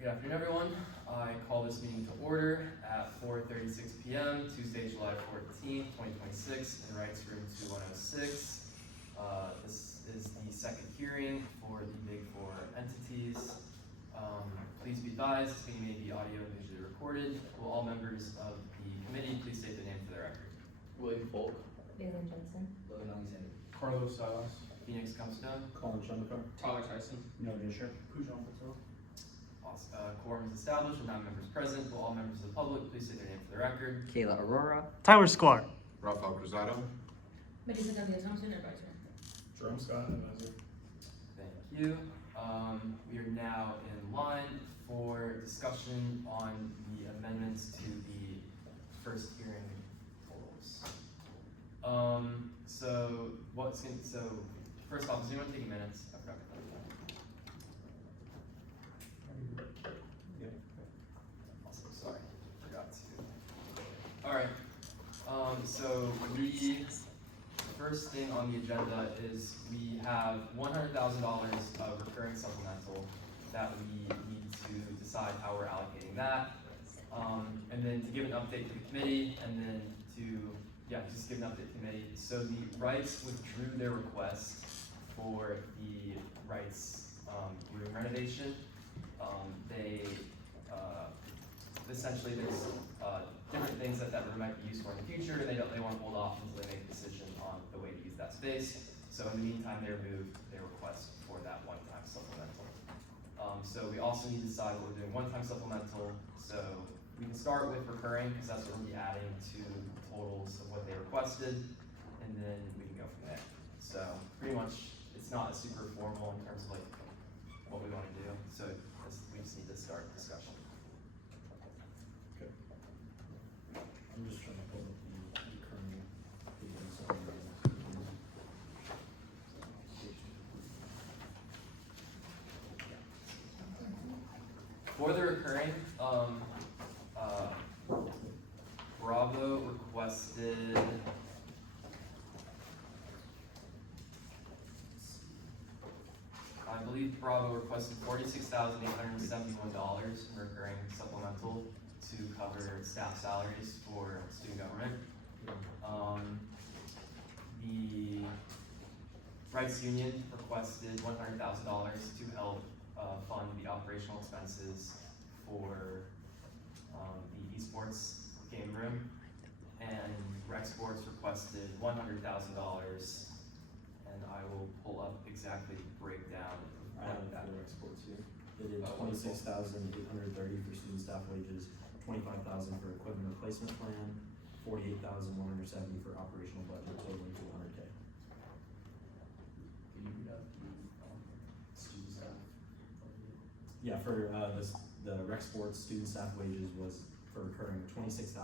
Good afternoon, everyone. I call this meeting to order at 4:36 p.m. Tuesday, July 14th, 2026, in Reitz Room 2106. This is the second hearing for the Big Four entities. Please be advised, this meeting may be audio and visually recorded. Will all members of the committee please state their name for the record? William Folk. Bailey Jensen. Logan Alexander. Carlos Salas. Phoenix Comstone. Colin Shumakar. Tyler Tyson. No Disher. Pujan Patel. Quorum is established with 9 members present. Will all members of the public please state their name for the record? Kayla Aurora. Tyler Sklar. Rafael Cruzado. Melissa Gavia Thompson, advisor. Jerome Scott, advisor. Thank you. We are now in line for discussion on the amendments to the first hearing totals. So first off, does anyone take minutes? I forgot to put that. Yeah. Also, sorry, forgot to. All right. So the first thing on the agenda is we have $100,000 of recurring supplemental that we need to decide how we're allocating that, and then to give an update to the committee, and then just give an update to the committee. So the Reitz withdrew their request for the Reitz room renovation. They essentially there's different things that room might be used for in the future, and they want to hold off until they make a decision on the way to use that space. So in the meantime, they removed their request for that one-time supplemental. So we also need to decide what we're doing one-time supplemental. So we can start with recurring because that's what we'll be adding to the totals of what they requested, and then we can go from there. So pretty much it's not super formal in terms of like what we want to do. So we just need to start discussion. Okay. I'm just trying to pull up the current. For the recurring, Bravo requested I believe Bravo requested $46,871 in recurring supplemental to cover staff salaries for student government. The Reitz Union requested $100,000 to help fund the operational expenses for the esports game room, and Rec Sports requested $100,000, and I will pull up exactly the breakdown I have of that. the Rec Sports here. They did $26,830 for student staff wages, $25,000 for equipment replacement plan, $48,170 for operational budget, totaling to $100K. Can you read out the student staff? Yeah, for the Rec Sports student staff wages was for recurring $26,830.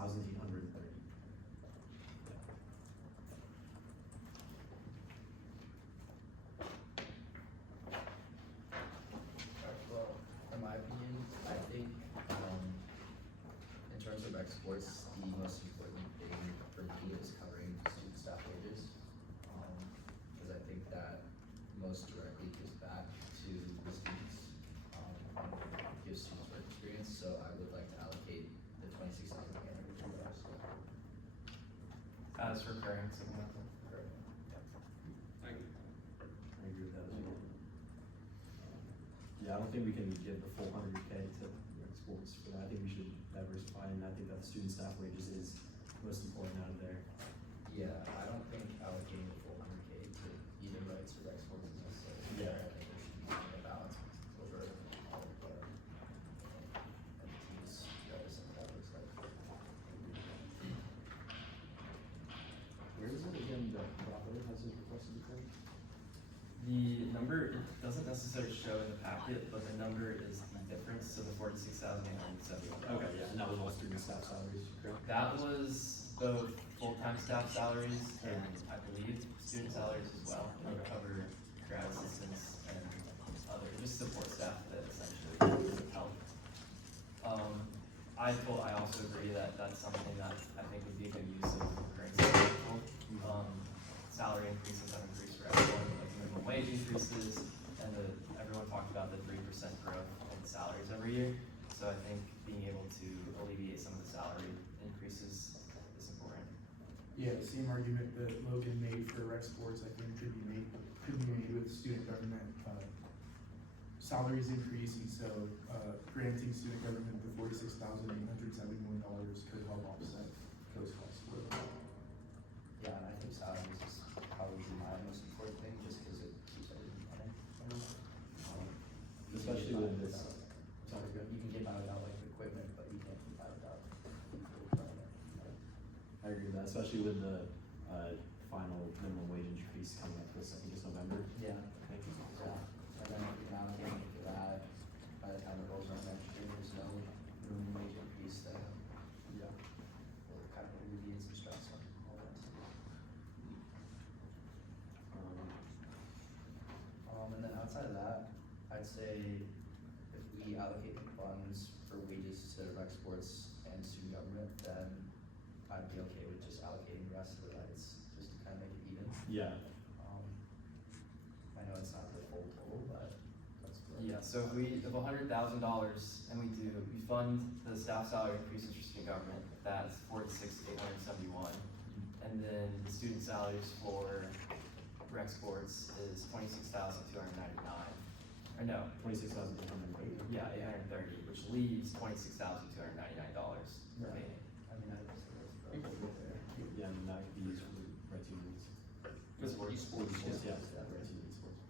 Well, in my opinion, I think in terms of exports, the most important thing for me is covering student staff wages, because I think that most directly gives back to the students, gives students work experience. So I would like to allocate the $26,800. As recurring supplemental. I agree with that as well. Yeah, I don't think we can give the full $100K to Rec Sports for that. I think we should diversify, and I think that the student staff wages is most important out of there. Yeah, I don't think allocating the full $100K to either Reitz or Rec Sports is necessary. Yeah. I think there should be a balance over all of the entities regardless of what that looks like. Where is it again that Bravo has his requested return? The number, it doesn't necessarily show in the packet, but the number is the difference, so the $46,871. Okay, yeah, and that was all student staff salaries, correct? That was both full-time staff salaries and I believe student salaries as well. They cover grad assistants and other, just support staff that essentially help. I also agree that that's something that I think would be a good use of recurring supplemental. Salary increases have increased for everyone, like minimum wage increases, and everyone talked about the 3% growth in salaries every every year. So I think being able to alleviate some of the salary increases is important. Yeah, the same argument that Logan made for rec sports, I think could be made with student government. Salaries increasing, so, granting student government the $46,871 could help offset those costs. Yeah, and I think salaries is probably my most important thing, just because it keeps everything running. Especially with this, Sorry, you can get by without like equipment, but you can't get by without people running it. I agree with that, especially with the, final minimum wage increase coming up this, I think it's November. Yeah, I think. yeah, and then if you're not getting for that, by the time it rolls around next year, there's no minimum wage increase that Yeah. will kind of alleviate some stress on all that. And then outside of that, I'd say if we allocate the funds for wages to rec sports and student government, then I'd be okay with just allocating the rest of the rights, just to kind of make it even. Yeah, I know it's not the full total, but that's what. Yeah, so if we, if $100,000 and we fund the staff salary increases for student government, that's $46,871. And then the student salaries for rec sports is $26,299. Or no, 26,800. yeah, 830, which leaves $26,299 remaining. I mean, that's there. Yeah, and that could be used for the Reitz Unions. Just for Sports, yeah, Yeah. Reitz Union sports.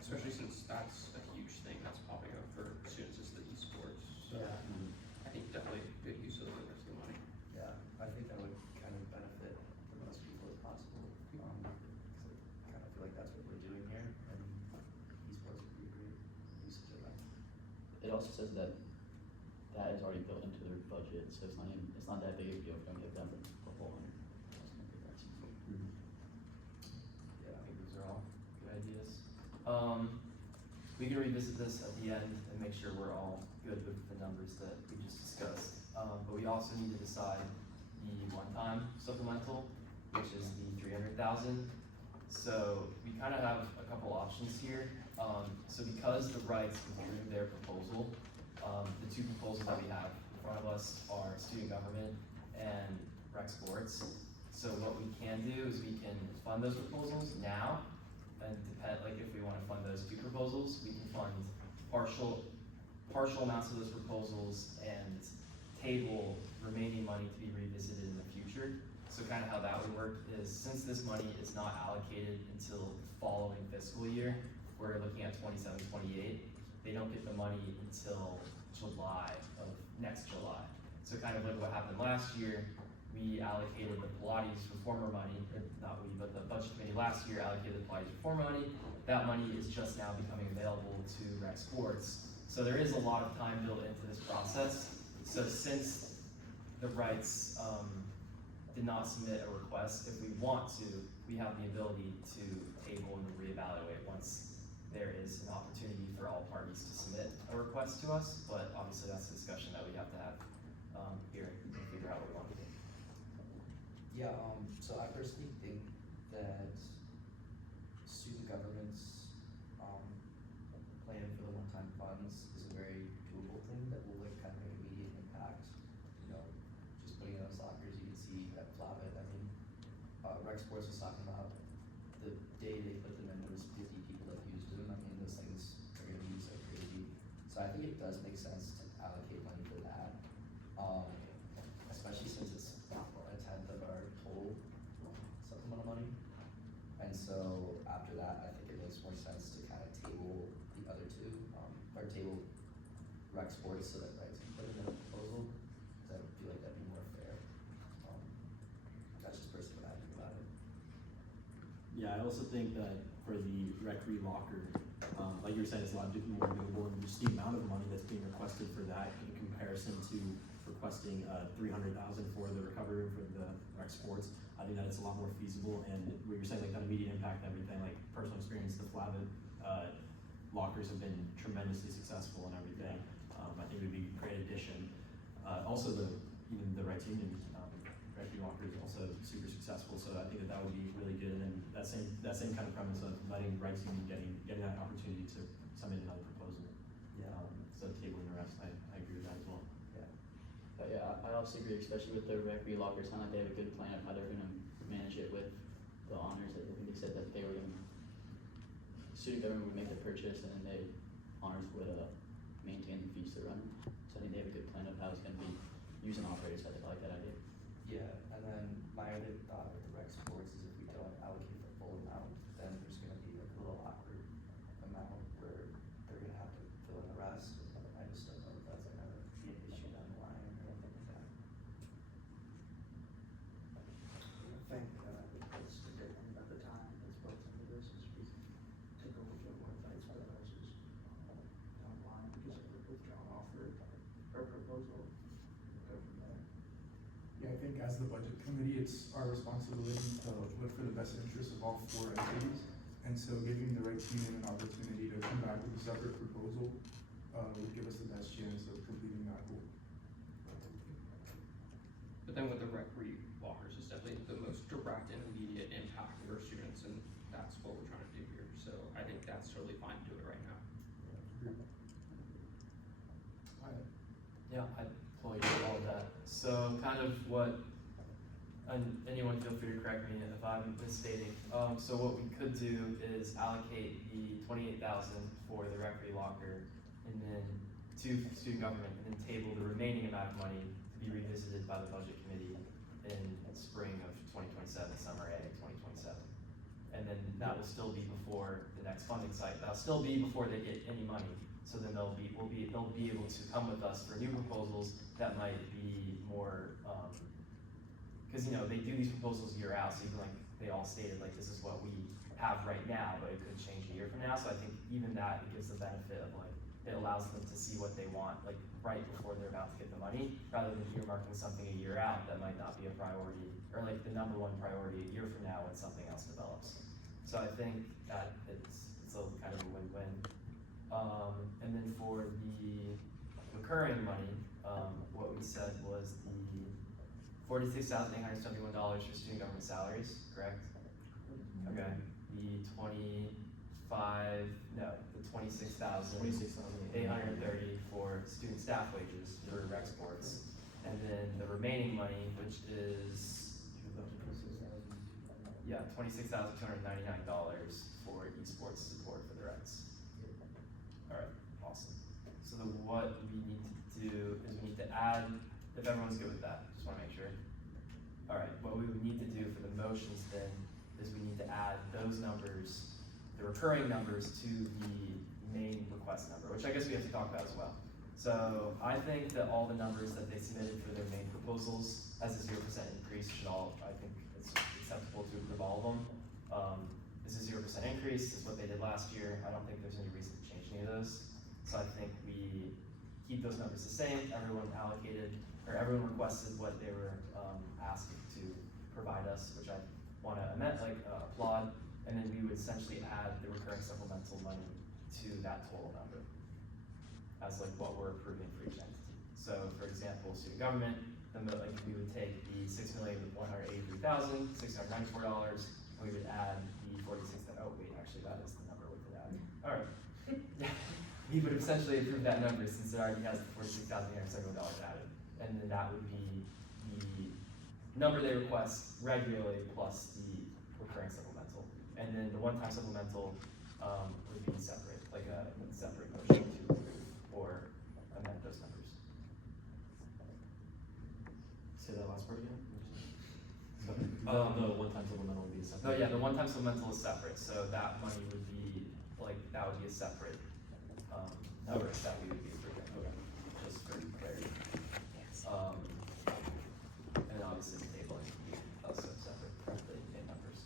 Especially since that's a huge thing that's popping up for students is the esports. So Yeah, I think definitely good use of the rest of the money. yeah, I think that would kind of benefit the most people as possible, cause I kind of feel like that's what we're doing here, and esports would be a great usage of that. It also says that that is already built into their budget, so it's not that big of a deal if we don't give them the whole $100. Yeah, I think those are all good ideas. We can revisit this at the end and make sure we're all good with the numbers that we just discussed. But we also need to decide the one-time supplemental, which is the $300,000. So we kind of have a couple options here. So because the Reitz withdrew their proposal, the two proposals that we have in front of us are student government and rec sports. So what we can do is we can fund those proposals now, and like if we wanna fund those two proposals, we can fund partial amounts of those proposals and table remaining money to be revisited in the future. So kind of how that would work is, since this money is not allocated until the following fiscal year, we're looking at 27-28, they don't get the money until July of next July. So kind of like what happened last year, we allocated the Pilates reformer money, or not we, but the budget committee last year allocated the Pilates reformer money. That money is just now becoming available to rec sports. So there is a lot of time built into this process. So since the Reitz did not submit a request, if we want to, we have the ability to table and reevaluate once there is an opportunity for all parties to submit a request to us. But obviously that's a discussion that we have to have here and figure out what we want to do. Yeah, so I personally think that student government's, plan for the one-time funds is a very doable thing that will like kind of make immediate impact. You know, just putting in those lockers, you can see that Flavit, I mean, rec sports was talking about the day they put them in, there was 50 people that used them. I mean, those things are gonna be used like crazy. So I think it does make sense to allocate money for that. Especially since it's not a tenth of our total supplemental money. And so after that, I think it makes more sense to kind of table the other two, or table rec sports so that Reitz can put it in a proposal. Cause I feel like that'd be more fair. That's just personally what I think about it. Yeah, I also think that for the rec locker, like you were saying, it's a lot more doable, and just the amount of money that's being requested for that in comparison to requesting $300,000 for the recovery for the rec sports, I think that it's a lot more feasible. And we were saying like that immediate impact and everything, like personal experience, the Flavit lockers have been tremendously successful and everything. I think it would be a great addition. Also even the Reitz Union rec locker is also super successful, so I think that would be really good. And then that same kind of premise of letting Reitz Union getting that opportunity to submit another proposal. Yeah. obviously agree, especially with the rec locker, it sounded like they have a good plan of how they're gonna manage it with the honors. I think they said that they were gonna, student government would make the purchase and then honors would, maintain the fees to run. So I think they have a good plan of how it's gonna be used and operated, so I like that idea. Yeah, and then my other thought with the rec sports is if we don't allocate the full amount, then there's gonna be like a little awkward amount where they're gonna have to fill in the rest. I just don't know if that's gonna be an issue down the line or anything like that. I think, that's the good thing about the time that's built into this is we take a look at what Vice proposes down the line because of the withdrawn offer or proposal, go from there. Yeah, I think as the budget committee, it's our responsibility to look for the best interests of all four entities. And so giving the Reitz Union an opportunity to come back with a separate proposal, would give us the best chance of completing that goal. But then with the rec lockers, it's definitely the most direct and immediate impact for students, and that's what we're trying to do here. So I think that's totally fine to do it right now. Yeah, I totally agree with all of that. So kind of what, and anyone feel free to correct me if I'm misstating. So what we could do is allocate the 28,000 for the recre locker and then to student government and then table the remaining amount of money to be revisited by the budget committee in spring of 2027, summer A 2027. And then that will still be before the next funding cycle. That'll still be before they get any money. So then they'll be able to come with us for new proposals that might be more, cause you know, they do these proposals a year out, so even like, they all stated like, this is what we have right now, but it could change a year from now, so I think even that it gives the benefit of like, it allows them to see what they want, like, right before they're about to get the money, rather than earmarking something a year out that might not be a priority, or like the #1 priority a year from now when something else develops. So I think that it's a kind of a win-win. And then for the recurring money, what we said was the $46,871 for student government salaries, correct? Okay, the 26,830 for student staff wages for rec sports. And then the remaining money, which is, yeah, $26,299 for esports support for the Reitz. Alright, awesome. So then what we need to do is we need to add, if everyone's good with that, just wanna make sure. Alright, what we would need to do for the motions then is we need to add those numbers, the recurring numbers, to the main request number, which I guess we have to talk about as well. So I think that all the numbers that they submitted for their main proposals as a 0% increase should all, I think it's acceptable to approve all of them. This is 0% increase, this is what they did last year. I don't think there's any reason to change any of those. So I think we keep those numbers the same. Everyone allocated, or everyone requested what they were asked to provide us, which I want to applaud. And then we would essentially add the recurring supplemental money to that total number as like what we're approving for each entity. So for example, student government, we would take the $6,183,694, and we would add the 46. Oh wait, actually that is the number we could add. All right. We would essentially approve that number since it already has the $46,870 added, and then that would be the number they request regularly plus the recurring supplemental, and then the one-time supplemental would be separate, like a separate motion to approve or amend those numbers. Say that last part again? So, The one-time supplemental would be a separate. Oh yeah, the one-time supplemental is separate, so that money would be, like, that would be a separate, number that we would be approving, okay, just for clarity. And obviously the table would be also separate from the in numbers.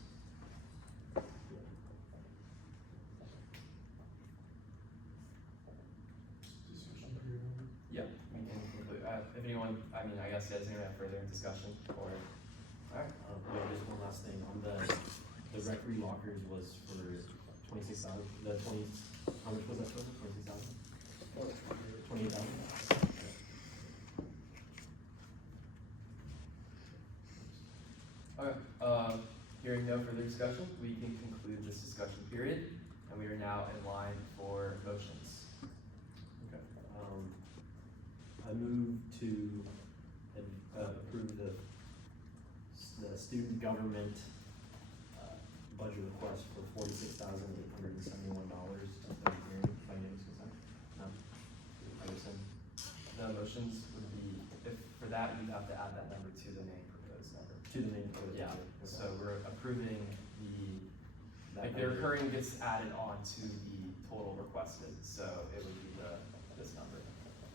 Discussion period over. Yeah, we can conclude, if anyone, I mean, I guess you guys are gonna have further discussion, or, alright. Yeah, just one last thing, on the recre lockers was for 26,000, how much was that for, 26,000? 28,000? Okay, hearing no further discussion, we can conclude this discussion period, and we are now in line for motions. Okay, I move to student government, budget request for $46,871 to third hearing by unanimous consent. Anderson? The motions would be, if, for that, you'd have to add that number to the main proposed number. To the main proposed. Yeah, budget. so we're approving That like the number. recurring gets added on to the total requested, so it would be this number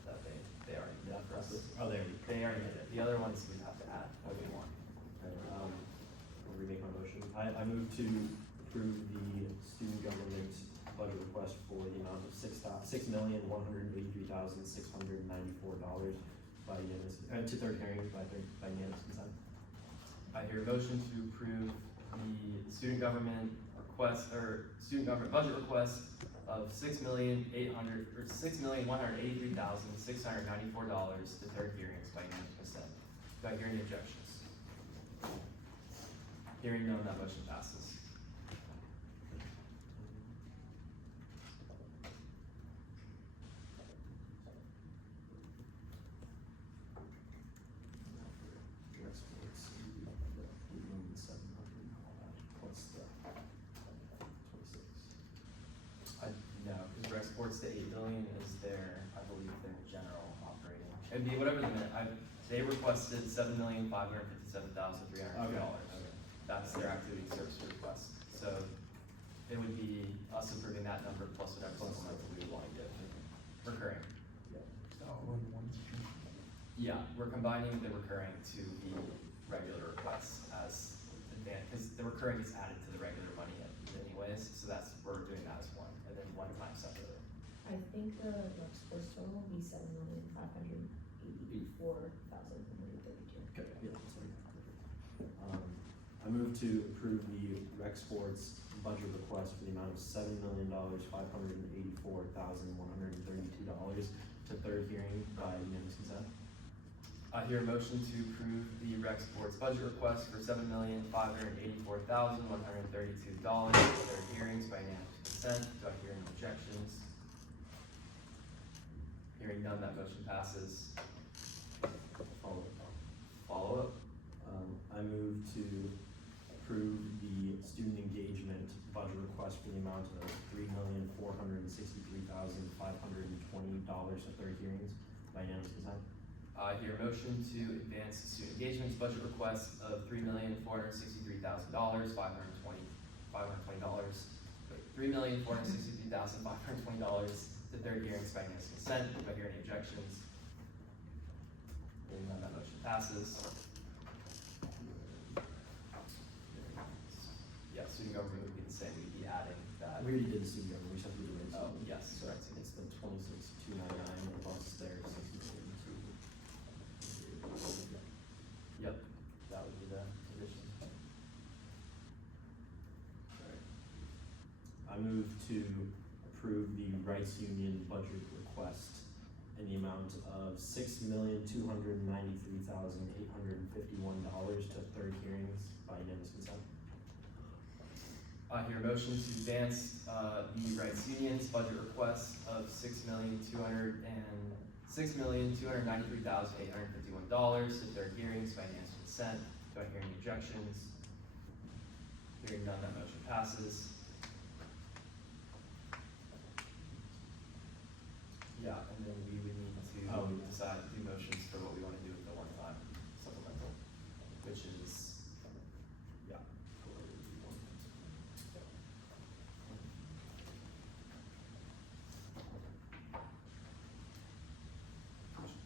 that they already did for us. Oh, there. They already did it, the other ones we'd have to add what we want. Okay, I'll remake my motion. I move to approve the student government budget request for the amount of $6,183,694 by unanimous, to third hearing by unanimous consent. I hear a motion to approve the student government request, or student government budget request of $6,183,694 to third hearings by unanimous consent. Do I hear any objections? Hearing none, that motion passes. No, because rec sports to 8 million is their, I believe, their general operating. It'd be whatever they requested $7,557,300. Okay. That's their activity service request. So it would be us improving that number plus whatever supplemental we would want to give. Recurring. All in one. Yeah, we're combining the recurring to the regular requests as advanced, because the recurring is added to the regular money anyways, so that's, we're doing that as one, and then one time separately. I think the rec sports total will be $7,584,132. Okay, yeah, that's fine. I move to approve the rec sports budget request for the amount of $7,584,132 to third hearing by unanimous consent. I hear a motion to approve the rec sports budget request for $7,584,132 to third hearings by unanimous consent. Do I hear any objections? Hearing none, that motion passes. Follow up? I move to approve the student engagement budget request for the amount of $3,463,520 to third hearings by unanimous consent. I hear a motion to advance the student engagement's budget request of $3,463,520, $3,463,520 to third hearings by unanimous consent. Do I hear any objections? Hearing none, that motion passes. Yeah, student government would be the same, we'd be adding that. We already did the student government, we just have to do the rates. Oh, yes, correct. It's the 26,299 plus their 60,2. Yep, that would be the addition. I move to approve the Reitz Union budget request in the amount of $6,293,851 to third hearings by unanimous consent. I hear a motion to advance, the Reitz Union's budget request of $6,293,851 to third hearings by unanimous consent. Do I hear any objections? Hearing none, that motion passes. Yeah, and then we would need to decide to do motions for what we wanna do with the one-time supplemental, which is, yeah.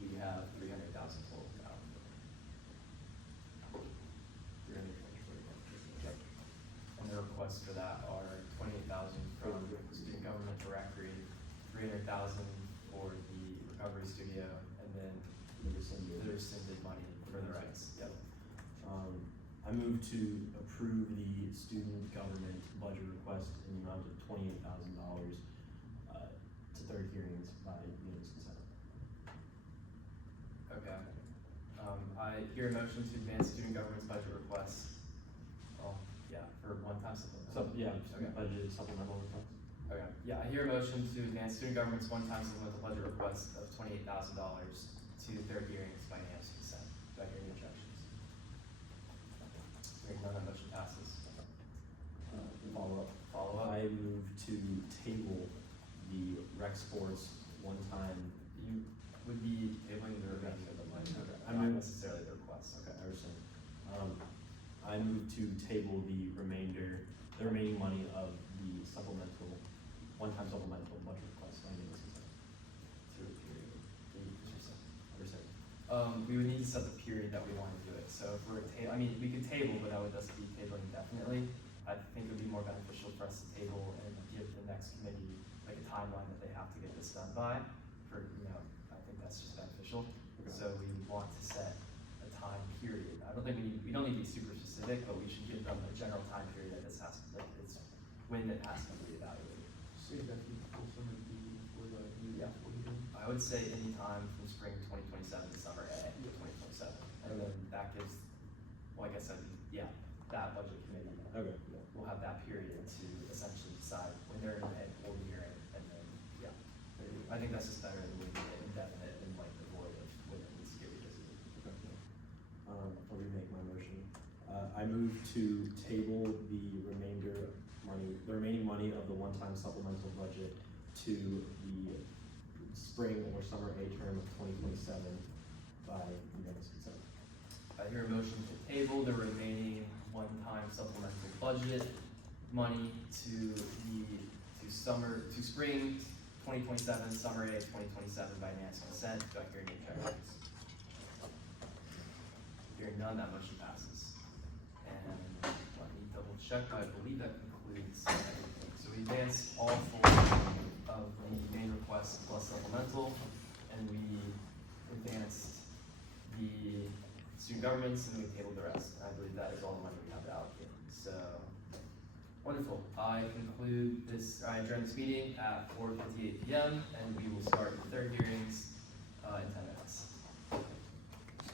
We have 300,000 total now. 300,000. Yep. And the requests for that are 28,000 from student government to Recre, 300,000 for the recovery studio, and then the rescinded money for the rights. Yep. I move to approve the student government budget request in the amount of $28,000 to third hearings by unanimous consent. Okay. I hear a motion to advance student government's budget request. Oh, yeah, for one-time supplemental. Okay. Budget supplemental request. Okay, yeah, I hear a motion to advance student government's one-time supplemental budget request of $28,000 to third hearings by unanimous consent. Do I hear any objections? Hearing none, that motion passes. Follow up. Follow up? I move to table the rec sports one-time. You would be tabling the remaining of the money, Okay. not necessarily the request. Okay, I understand. I move to table the remaining money of the supplemental, one-time supplemental budget request. I think this is Through the period. understand. We would need to set the period that we want to do it, so if we're I mean, we could table, but that would just be tabling indefinitely. I think it would be more beneficial for us to table and give the next committee like a timeline that they have to get this done by, for, I think that's just beneficial. Okay. So we would want to set a time period. I don't think we don't need to be super specific, but we should give them a general time period that this has, like, it's when it has to be evaluated. Say that the full summer B for the new Yeah. school year. I would say any time from spring 2027 to summer A 2027, and then that gives, well, I guess that that budget committee Okay. will have that period to essentially decide when they're in it or year in, and then, I think that's just better than leaving it indefinite and like the void of when it needs to get revisited. Okay. I'll remake my motion. I move to table the remaining money of the one-time supplemental budget to the spring or summer A term of 2027 by unanimous consent. I hear a motion to table the remaining one-time supplemental budget money to spring 2027, summer A 2027 by unanimous consent. Do I hear any objections? Hearing none, that motion passes. And let me double check, I believe that concludes everything. So we advanced all four of the main requests plus supplemental, and we advanced the student governments, and we tabled the rest. I believe that is all the money we have to allocate. So, wonderful. I adjourn this meeting at 4:58 PM, and we will start the third hearings in 10 minutes.